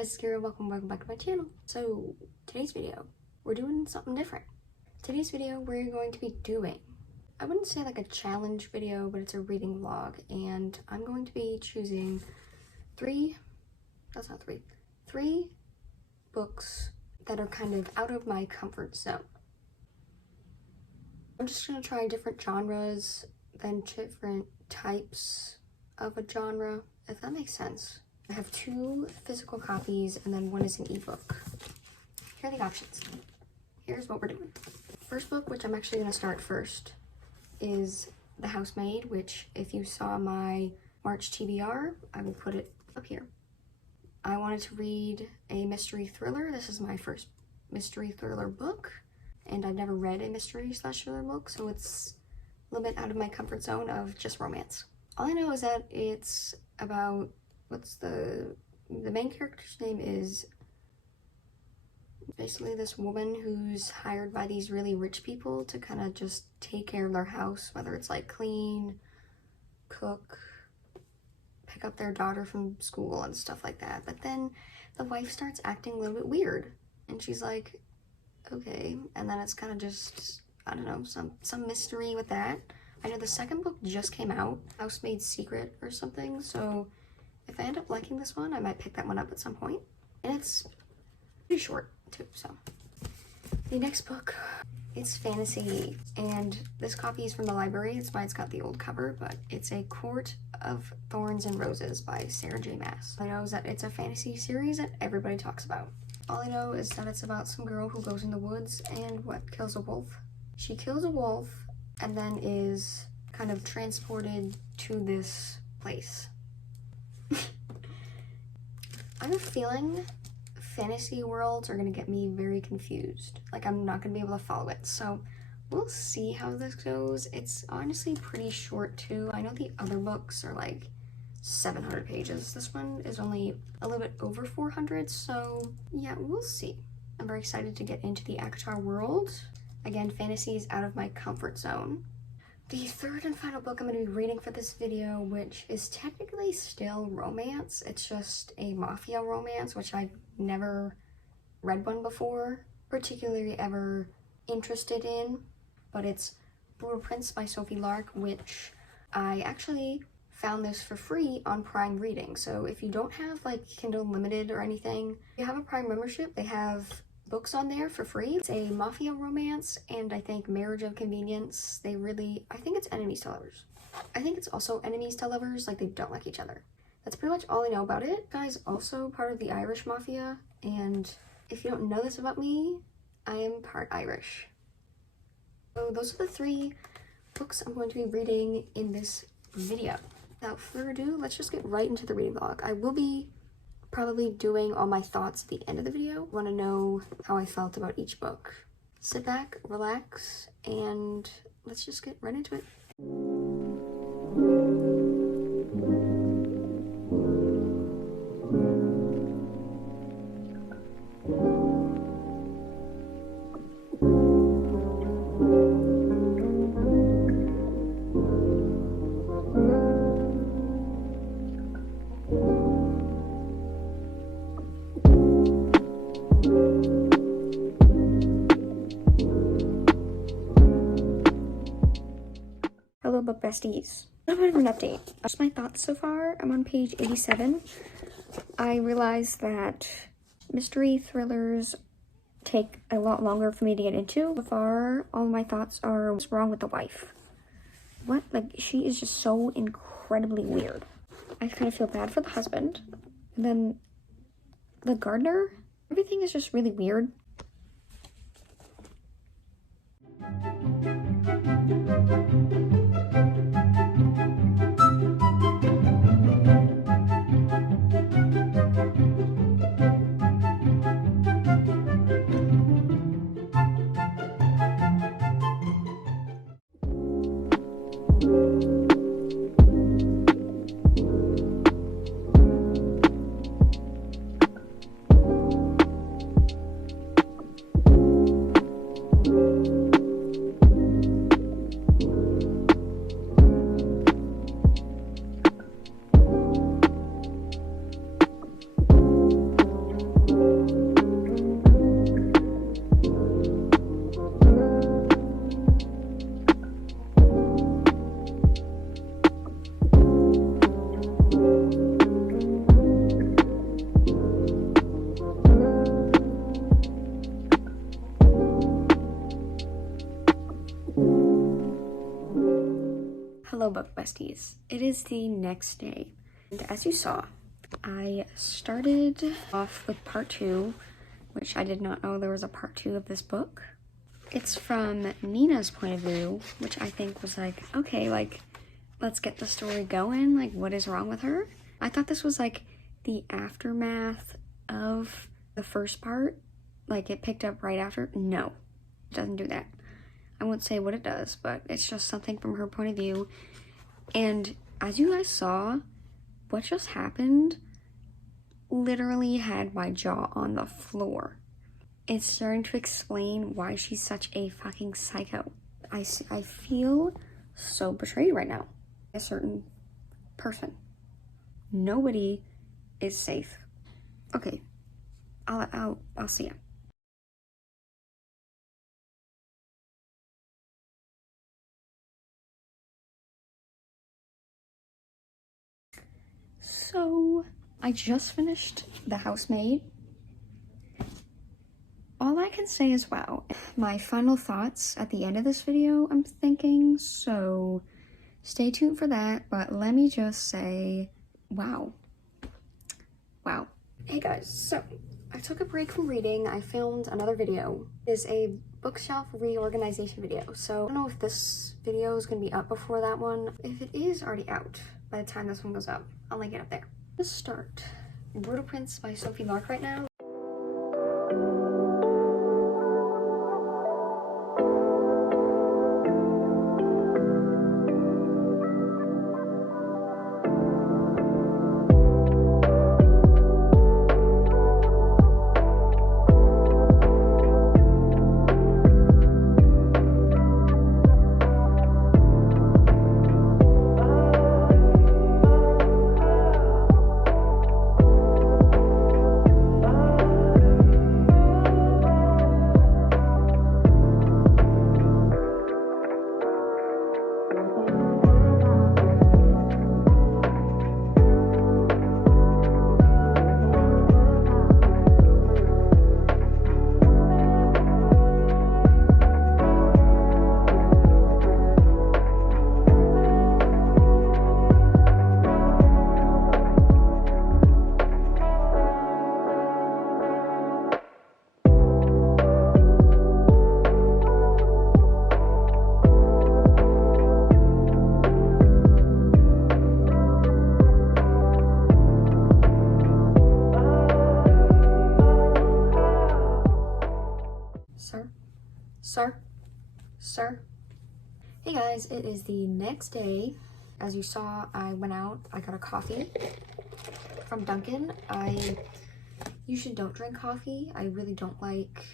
guys, it's Keira. Welcome back to my channel. So today's video, we're doing something different. Today's video, we're going to be doing, I wouldn't say like a challenge video, but it's a reading vlog, and I'm going to be choosing three books that are kind of out of my comfort zone. I'm just gonna try different genres, then different types of a genre, if that makes sense. I have 2 physical copies and then one is an ebook. Here are the options. Here's what we're doing. First book, which I'm actually going to start first, is The Housemaid, which if you saw my March TBR, I will put it up here. I wanted to read a mystery thriller. This is my first mystery thriller book, and I've never read a mystery/thriller book, so it's a little bit out of my comfort zone of just romance. All I know is that it's about the main character's name is basically this woman who's hired by these really rich people to kind of just take care of their house, whether it's like clean, cook, pick up their daughter from school and stuff like that. But then the wife starts acting a little bit weird and she's like, okay, and then it's kind of just, I don't know, some mystery with that. I know the second book just came out, Housemaid's Secret or something, so if I end up liking this one, I might pick that one up at some point. And it's pretty short too, so. The next book, it's fantasy, and this copy is from the library. It's why it's got the old cover, but it's A Court of Thorns and Roses by Sarah J. Maas. All I know is that it's a fantasy series that everybody talks about. All I know is that it's about some girl who goes in the woods and kills a wolf. She kills a wolf and then is kind of transported to this place. I have a feeling fantasy worlds are gonna get me very confused. Like, I'm not gonna be able to follow it. So we'll see how this goes. It's honestly pretty short too. I know the other books are like 700 pages. This one is only a little bit over 400. So yeah, we'll see. I'm very excited to get into the ACOTAR world. Again, fantasy is out of my comfort zone. The third and final book I'm going to be reading for this video, which is technically still romance. It's just a mafia romance, which I've never read one before, particularly ever interested in, but it's Blueprints by Sophie Lark, which I actually found this for free on Prime Reading. So if you don't have like Kindle Unlimited or anything, you have a Prime membership, they have books on there for free. It's a mafia romance and I think marriage of convenience. I think it's enemies to lovers. I think it's also enemies to lovers, like they don't like each other. That's pretty much all I know about it. This guy's also part of the Irish mafia, and if you don't know this about me, I am part Irish. So those are the 3 books I'm going to be reading in this video. Without further ado, let's just get right into the reading vlog. I will be probably doing all my thoughts at the end of the video. Want to know how I felt about each book. Sit back, relax, and let's just get right into it. Hello book besties. A bit of an update. Just my thoughts so far. I'm on page 87. I realized that mystery thrillers take a lot longer for me to get into. So far, all my thoughts are what's wrong with the wife. What? Like, she is just so incredibly weird. I kind of feel bad for the husband. And then the gardener, everything is just really weird. Hello book besties. It is the next day, and as you saw, I started off with part 2, which I did not know there was a part 2 of this book. It's from Nina's point of view, which I think was like, okay, like, let's get the story going, like, what is wrong with her? I thought this was like the aftermath of the first part, like it picked up right after. No, it doesn't do that. I won't say what it does, but it's just something from her point of view. And as you guys saw, what just happened literally had my jaw on the floor. It's starting to explain why she's such a fucking psycho. I feel so betrayed right now. A certain person. Nobody is safe. Okay, I'll see ya. So, I just finished The Housemaid. All I can say is wow. My final thoughts at the end of this video, I'm thinking, so stay tuned for that, but let me just say, wow. Wow. Hey guys, so I took a break from reading. I filmed another video. It's a bookshelf reorganization video, so I don't know if this video is gonna be up before that one. If it is already out by the time this one goes up, I'll link it up there. Let's start. Brutal Prince by Sophie Lark right now. Sir. Hey guys, it is the next day. As you saw, I went out, I got a coffee from Dunkin'. I usually don't drink coffee. I really don't like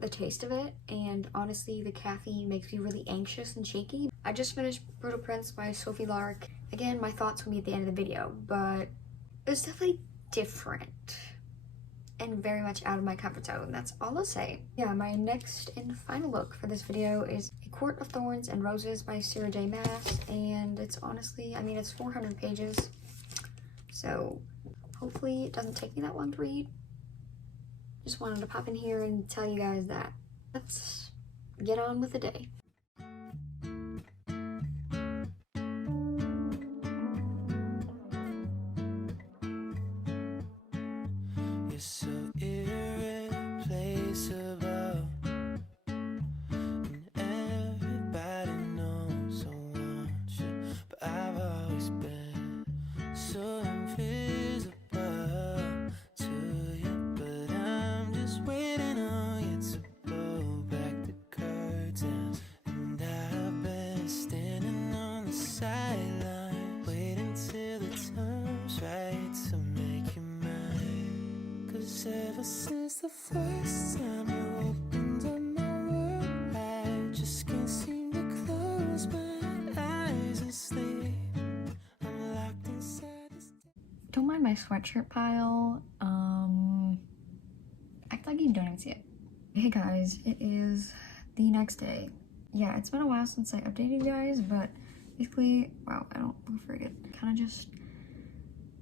the taste of it, and honestly, the caffeine makes me really anxious and shaky. I just finished Brutal Prince by Sophie Lark. Again, my thoughts will be at the end of the video, but it was definitely different and very much out of my comfort zone. That's all I'll say. Yeah, my next and final book for this video is A Court of Thorns and Roses by Sarah J. Maas, and it's honestly, I mean, it's 400 pages, so hopefully it doesn't take me that long to read. Just wanted to pop in here and tell you guys that. Let's get on with the day. You're so irreplaceable, and everybody knows I want you, but I've always been so invisible to you. But I'm just waiting on you to pull back the curtains, and I've been standing on the sideline, waiting till the time's right to make you mine. 'Cause ever since the first time you opened up my world, I just can't seem to close my eyes and sleep. I'm locked inside this. Don't mind my sweatshirt pile. Act like you don't even see it. Hey guys, it is the next day. Yeah, it's been a while since I updated you guys, but basically, wow, I don't look very good. Kind of just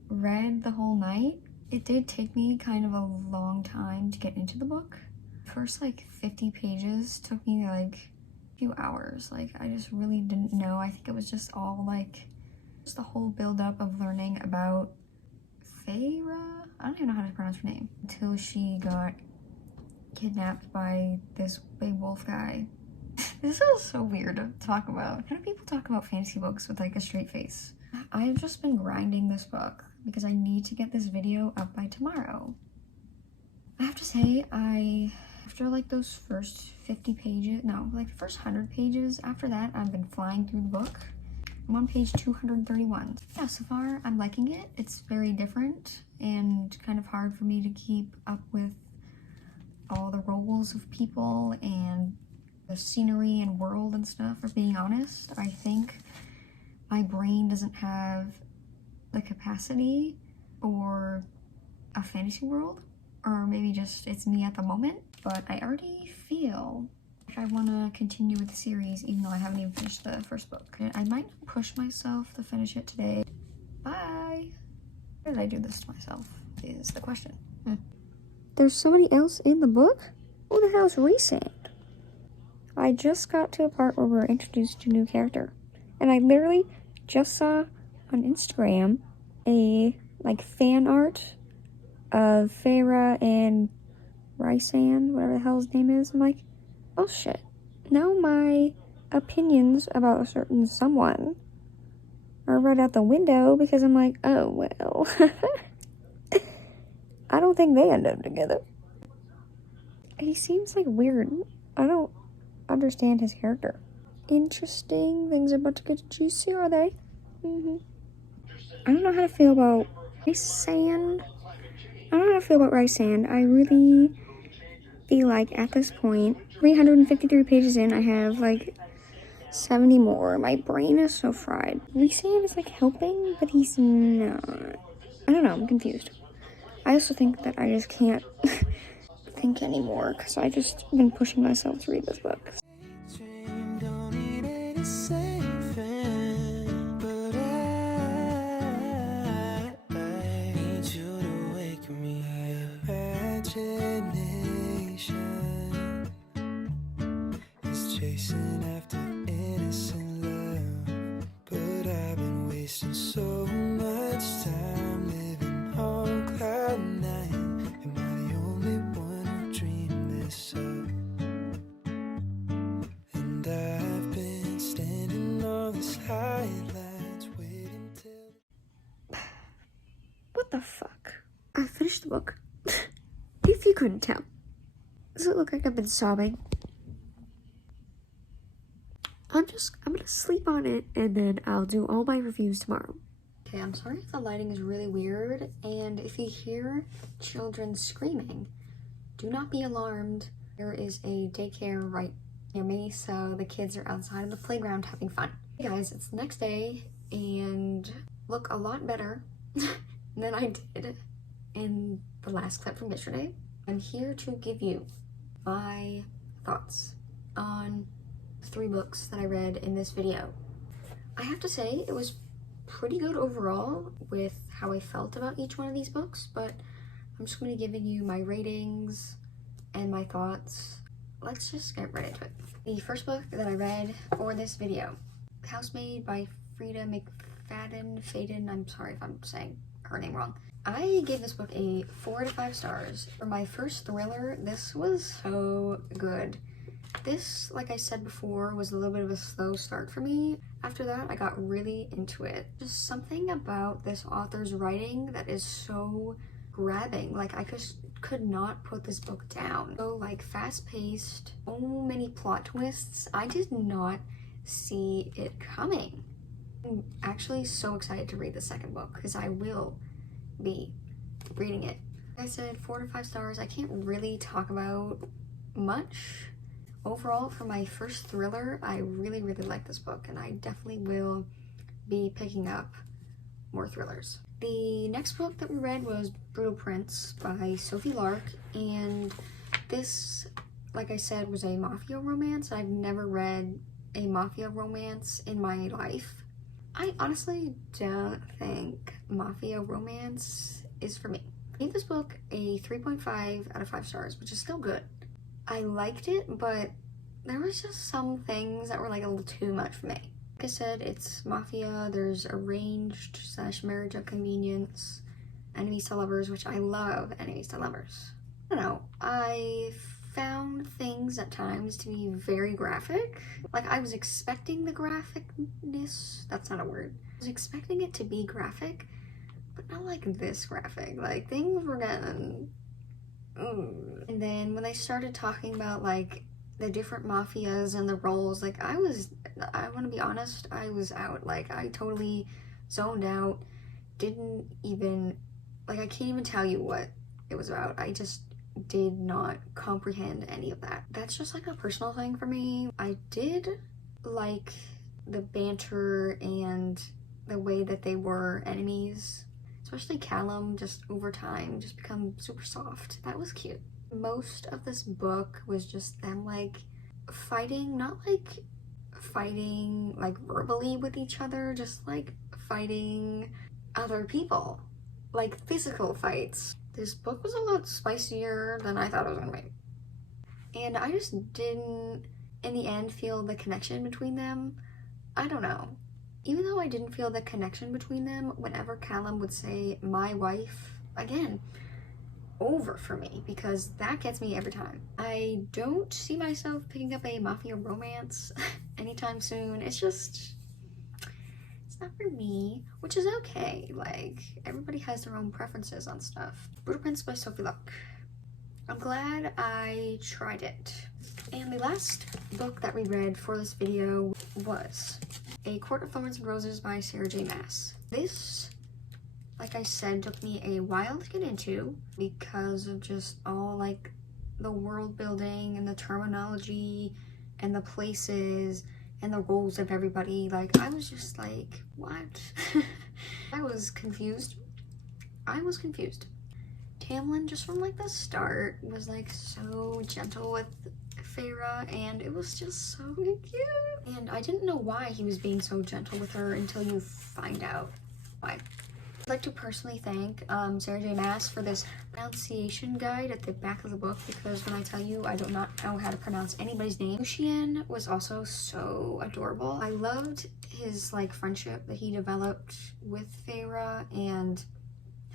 read the whole night. It did take me kind of a long time to get into the book. First like 50 pages took me like few hours. Like, I just really didn't know. I think it was just all like, just the whole build-up of learning about Feyre? I don't even know how to pronounce her name. Until she got kidnapped by this big wolf guy. This is so weird to talk about. How do people talk about fantasy books with like a straight face? I've just been grinding this book because I need to get this video up by tomorrow. I have to say, after like those first 50 pages, no, like the first 100 pages, after that, I've been flying through the book. I'm on page 231. Yeah, so far I'm liking it. It's very different and kind of hard for me to keep up with all the roles of people and the scenery and world and stuff, for being honest. I think my brain doesn't have the capacity for a fantasy world, or maybe just it's me at the moment, but I already feel like I want to continue with the series even though I haven't even finished the first book. I might push myself to finish it today. Bye! Why did I do this to myself is the question. There's somebody else in the book? Who the hell's Rhysand? I just got to a part where we're introduced to a new character. And I literally just saw on Instagram a like fan art of Feyre and Rhysand, whatever the hell his name is. I'm like, oh shit. Now my opinions about a certain someone are right out the window because I'm like, oh well. I don't think they end up together. He seems like weird. I don't understand his character. Interesting. Things are about to get juicy, are they? I don't know how to feel about Rhysand. I really feel like at this point, 353 pages in, I have like 70 more. My brain is so fried. Rhysand is like helping, but he's not. I don't know, I'm confused. I also think that I just can't think anymore because I just been pushing myself to read this book. Don't need any saving, but I need you to wake me up. Imagination is chasing after innocent love, but I've been wasting so much time living on cloud nine. Am I the only one who dreamed this up? And I've been standing on this highlights waiting till. What the fuck? I finished the book. If you couldn't tell. Does it look like I've been sobbing? I'm gonna sleep on it and then I'll do all my reviews tomorrow. Okay, I'm sorry if the lighting is really weird, and if you hear children screaming, do not be alarmed. There is a daycare right near me, so the kids are outside on the playground having fun. Hey guys, it's the next day and look a lot better than I did in the last clip from yesterday. I'm here to give you my thoughts on 3 books that I read in this video. I have to say it was pretty good overall with how I felt about each one of these books, but I'm just going to be giving you my ratings and my thoughts. Let's just get right into it. The first book that I read for this video, Housemaid by Frida McFadden. I'm sorry if I'm saying her name wrong. I gave this book a 4 out of 5 stars. For my first thriller, this was so good. This, like I said before, was a little bit of a slow start for me. After that, I got really into it. Just something about this author's writing that is so grabbing. Like, I just could not put this book down. So, like, fast-paced, so many plot twists. I did not see it coming. I'm actually so excited to read the second book because I will be reading it. Like I said, 4 to 5 stars. I can't really talk about much. Overall, for my first thriller, I really like this book, and I definitely will be picking up more thrillers. The next book that we read was Brutal Prince by Sophie Lark, and this, like I said, was a mafia romance. I've never read a mafia romance in my life. I honestly don't think mafia romance is for me. I gave this book a 3.5 out of 5 stars, which is still good. I liked it, but there was just some things that were like a little too much for me. Like I said, it's mafia, there's arranged / marriage of convenience, enemies to lovers, which I love enemies to lovers. I don't know, I found things at times to be very graphic. Like, I was expecting the graphicness, that's not a word. I was expecting it to be graphic, but not like this graphic. Like, things were getting... And then when they started talking about like the different mafias and the roles, like I want to be honest, I was out. Like, I totally zoned out, didn't even, like, I can't even tell you what it was about. I just did not comprehend any of that. That's just like a personal thing for me. I did like the banter and the way that they were enemies, especially Callum, just over time just become super soft. That was cute. Most of this book was just them like fighting, not like fighting like verbally with each other, just like fighting other people, like physical fights. This book was a lot spicier than I thought it was gonna be. And I just didn't, in the end, feel the connection between them. I don't know. Even though I didn't feel the connection between them, whenever Callum would say, my wife, again, over for me, because that gets me every time. I don't see myself picking up a mafia romance anytime soon. It's just, it's not for me, which is okay. Like, everybody has their own preferences on stuff. Brutal Prince by Sophie Luck. I'm glad I tried it. And the last book that we read for this video was A Court of Thorns and Roses by Sarah J. Maas. This, like I said, took me a while to get into because of just all like the world building and the terminology and the places and the roles of everybody. Like, I was just like, what? I was confused. Tamlin, just from like the start, was like so gentle with Feyre, and it was just so cute. And I didn't know why he was being so gentle with her until you find out why. I'd like to personally thank Sarah J. Maas for this pronunciation guide at the back of the book, because when I tell you I do not know how to pronounce anybody's name. Lucien was also so adorable. I loved his like friendship that he developed with Feyre, and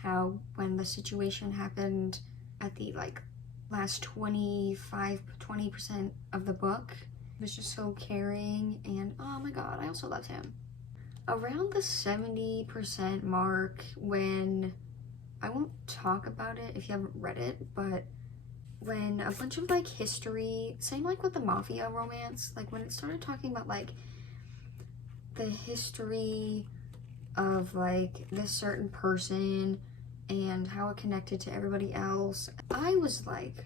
how when the situation happened at the like last 20% of the book, he was just so caring, and oh my god, I also loved him. Around the 70% mark, when, I won't talk about it if you haven't read it, but when a bunch of like history, same like with the mafia romance, like when it started talking about like the history of like this certain person and how it connected to everybody else, I was like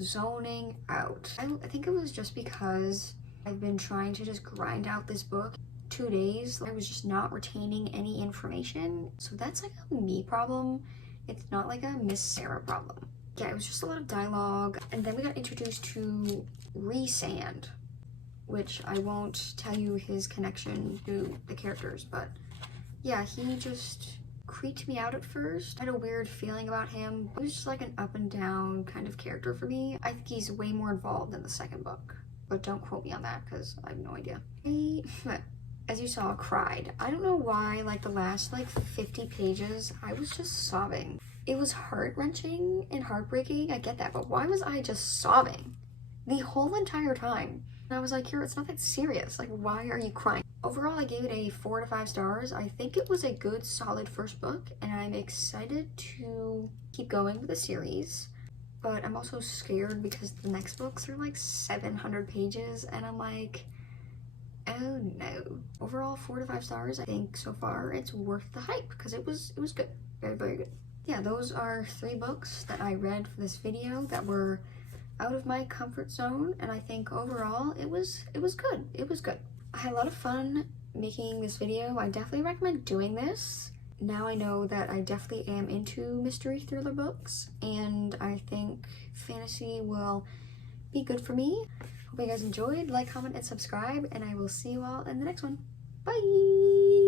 zoning out. I think it was just because I've been trying to just grind out this book 2 days. I was just not retaining any information. So that's like a me problem. It's not like a Miss Sarah problem. Yeah, it was just a lot of dialogue. And then we got introduced to Rhysand, which I won't tell you his connection to the characters, but yeah, he just creeped me out at first. I had a weird feeling about him. He was just like an up and down kind of character for me. I think he's way more involved in the second book, but don't quote me on that because I have no idea. I, as you saw, cried. I don't know why, like the last like 50 pages, I was just sobbing. It was heart-wrenching and heartbreaking, I get that, but why was I just sobbing the whole entire time? And I was like, Keira, it's not that serious. Like, why are you crying? Overall, I gave it a 4 to 5 stars. I think it was a good, solid first book, and I'm excited to keep going with the series. But I'm also scared because the next books are like 700 pages, and I'm like, oh no. Overall, 4 to 5 stars. I think so far it's worth the hype because it was good. Very, very good. Yeah, those are 3 books that I read for this video that were out of my comfort zone, and I think overall it was good. It was good. I had a lot of fun making this video. I definitely recommend doing this. Now I know that I definitely am into mystery thriller books, and I think fantasy will be good for me. Hope you guys enjoyed. Like, comment, and subscribe, and I will see you all in the next one. Bye!